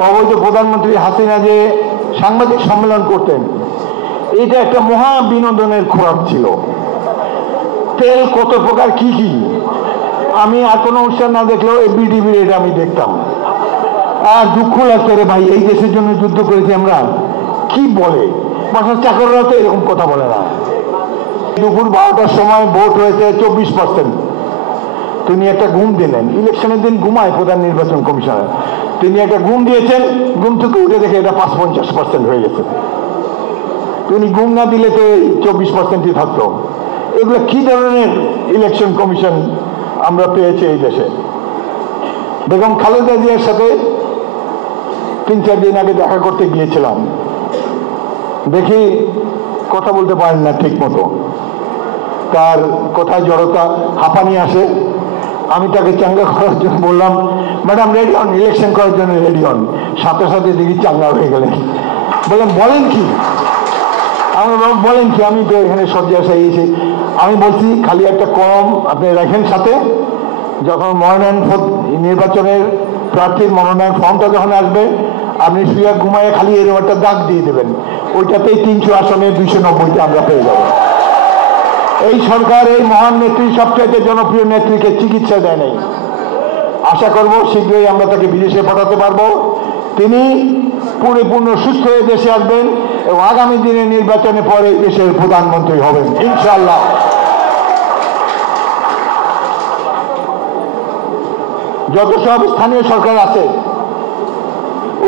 অবৈধ প্রধানমন্ত্রী হাসিনা যে সাংবাদিক সম্মেলন করতেন, এটা একটা মহা বিনোদনের খোরাক ছিল। তেল কত প্রকার কি কি আমি আর কোনো অনুষ্ঠান না দেখলেও বিটিভির এটা আমি দেখতাম। আর দুঃখ লাগতো, রে ভাই, এই দেশের জন্য যুদ্ধ করেছি আমরা, কি বলে বাসার চাকররা তো এরকম কথা বলে না। দুপুর 12টার সময় ভোট হয়েছে 24%। তিনি একটা ঘুম দিলেন, ইলেকশনের দিন ঘুমায় প্রধান নির্বাচন কমিশনার, তিনি একটা ঘুম দিয়েছেন, ঘুম থেকে উঠে দেখে এটা 55% হয়ে গেছে। তিনি ঘুম না দিলে তো 24%ই থাকতো। এগুলো কি ধরনের ইলেকশন কমিশন আমরা পেয়েছি এই দেশে? বেগম খালেদা জিয়ার সাথে 3-4 দিন আগে দেখা করতে গিয়েছিলাম, দেখি কথা বলতে পারেন না ঠিক মতো, তার কথায় জড়তা, হাঁপানি আসে। আমি তাকে চাঙ্গা করার জন্য বললাম, ম্যাডাম রেডি হন, ইলেকশন করার জন্য রেডি হন। সাথে সাথে দেখি চাঙ্গা হয়ে গেলেন। বললাম বলেন কি? আমরা বলেন কি? আমি তো এখানে সজ্জা সাজিয়েছি। আমি বলছি খালি একটা কলম আপনি রাখেন সাথে, যখন মনোনয়ন নির্বাচনের প্রার্থীর মনোনয়ন ফর্মটা যখন আসবে, আপনি শুয়ে ঘুমায় খালি এরকম একটা দাগ দিয়ে দেবেন, ওইটাতেই 300 আসনে 290টা আমরা পেয়ে যাব। এই সরকার এই মহান নেত্রী, সবচাইতে জনপ্রিয় নেত্রীকে চিকিৎসা দেয় নাই। আশা করব শীঘ্রই আমরা তাকে বিদেশে পাঠাতে পারবো। তিনি পরিপূর্ণ সুস্থ হয়ে দেশে আসবেন এবং আগামী দিনে নির্বাচনে পরে দেশের প্রধানমন্ত্রী হবেন ইনশাআল্লাহ। যত সব স্থানীয় সরকার আছে,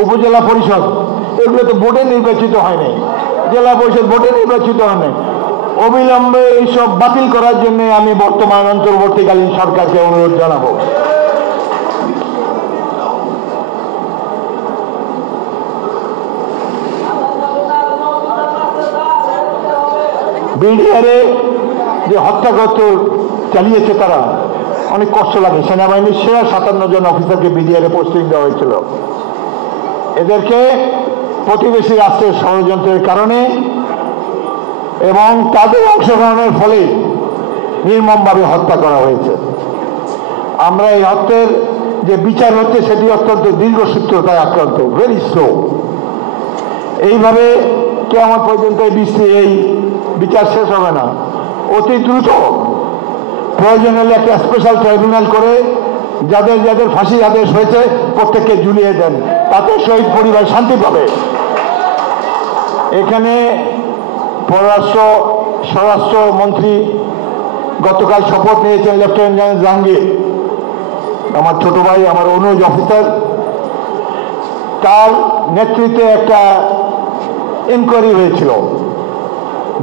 উপজেলা পরিষদ, এগুলো তো ভোটে নির্বাচিত হয় নাই, জেলা পরিষদ ভোটে নির্বাচিত হয় নাই। অবিলম্বে এইসব বাতিল করার জন্য আমি বর্তমান অন্তর্বর্তীকালীন সরকারকে অনুরোধ জানাবো। বিডিআরে যে হত্যাযজ্ঞ চালিয়েছে তারা, অনেক কষ্ট লাগে। সেনাবাহিনীর সেরা 57 জন অফিসারকে বিডিআরে পোস্টিং দেওয়া হয়েছিল। এদেরকে প্রতিবেশী রাষ্ট্রের ষড়যন্ত্রের কারণে এবং তাদের অংশগ্রহণের ফলে নির্মমভাবে হত্যা করা হয়েছে। আমরা এই হত্যার যে বিচার হচ্ছে সেটি অত্যন্ত দীর্ঘসূত্রতায় আক্রান্ত, ভেরি স্লো। এইভাবে কিয়ামত পর্যন্ত এই বিচার শেষ হবে না। অতি দ্রুত প্রয়োজন হলে একটা স্পেশাল ট্রাইব্যুনাল করে যাদের যাদের ফাঁসির আদেশ হয়েছে প্রত্যেককে ঝুলিয়ে দেন, তাতে শহীদ পরিবার শান্তি পাবে। এখানে স্বরাষ্ট্রমন্ত্রী গতকাল শপথ নিয়েছেন, লেফটেন্যান্ট জেনারেল জাহাঙ্গীর, আমার ছোট ভাই, আমার অনুজ অফিসার। তার নেতৃত্বে একটা ইনকোয়ারি হয়েছিল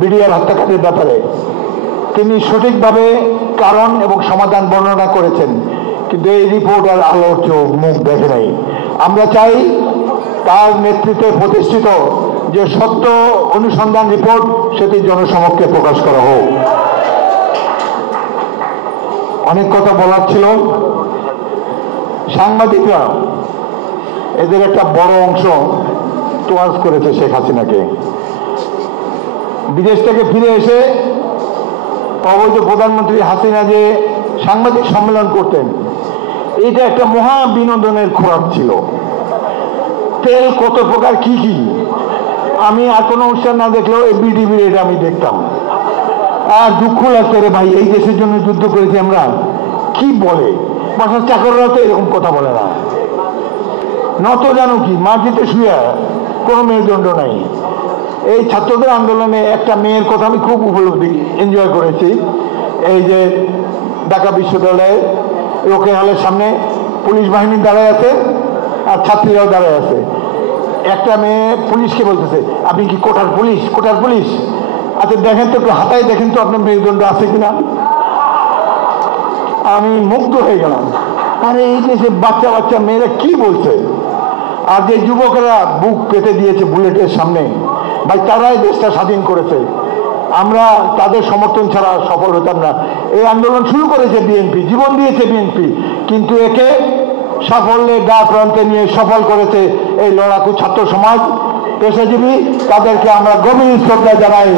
বিডিআর হত্যাকাণ্ডের ব্যাপারে। তিনি সঠিকভাবে কারণ এবং সমাধান বর্ণনা করেছেন, কিন্তু এই রিপোর্ট আর আলোর চোখ মুখ দেখে নাই। আমরা চাই তার নেতৃত্বে প্রতিষ্ঠিত যে সত্য অনুসন্ধান রিপোর্ট সেটি জনসমক্ষে প্রকাশ করা হোক। অনেক কথা বলার ছিল। সাংবাদিকরা, এদের একটা বড় অংশ তোয়াজ করেছে শেখ হাসিনাকে। বিদেশ থেকে ফিরে এসে অবৈধ প্রধানমন্ত্রী হাসিনা যে সাংবাদিক সম্মেলন করতেন, এটা একটা মহা বিনোদনের খোরাক ছিল। তেল কত প্রকার কি কি আমি আর কোনো অনুষ্ঠান না দেখলেও বিটিভির এটা আমি দেখতাম। আর দুঃখ লাগতো, রে ভাই, এই দেশের জন্য যুদ্ধ করেছি আমরা, কি বলে বাসার চাকররা তো এরকম কথা বলে না। নত জানো কি, মাটিতে শুয়ে কোনো মেরুদণ্ড নাই। এই ছাত্রদের আন্দোলনে একটা মেয়ের কথা আমি খুব উপলব্ধি এনজয় করেছি। এই যে ঢাকা বিশ্ববিদ্যালয়ে রোকে হলের সামনে পুলিশ বাহিনী দাঁড়ায় আছে আর ছাত্রীরাও দাঁড়ায় আছে। একটা মেয়ে পুলিশকে বলতেছে, আপনি কি কোটার পুলিশ? কোটার পুলিশ? আচ্ছা দেখেন তো, একটু হাতায় দেখেন তো আপনার মেরুদণ্ড আছে কিনা। আমি মুগ্ধ হয়ে গেলাম। আরে এই দেশে বাচ্চা বাচ্চা মেয়েরা কি বলছে। আর যে যুবকেরা বুক পেতে দিয়েছে বুলেটের সামনে, ভাই, তারাই দেশটা স্বাধীন করেছে। আমরা তাদের সমর্থন ছাড়া সফল হতাম না। এই আন্দোলন শুরু করেছে বিএনপি, জীবন দিয়েছে বিএনপি, কিন্তু একে সাফল্যের গা প্রান্তে নিয়ে সফল করেছে এই লড়াকু ছাত্র সমাজ, পেশাজীবী। তাদেরকে আমরা গভীর শ্রদ্ধা জানাই।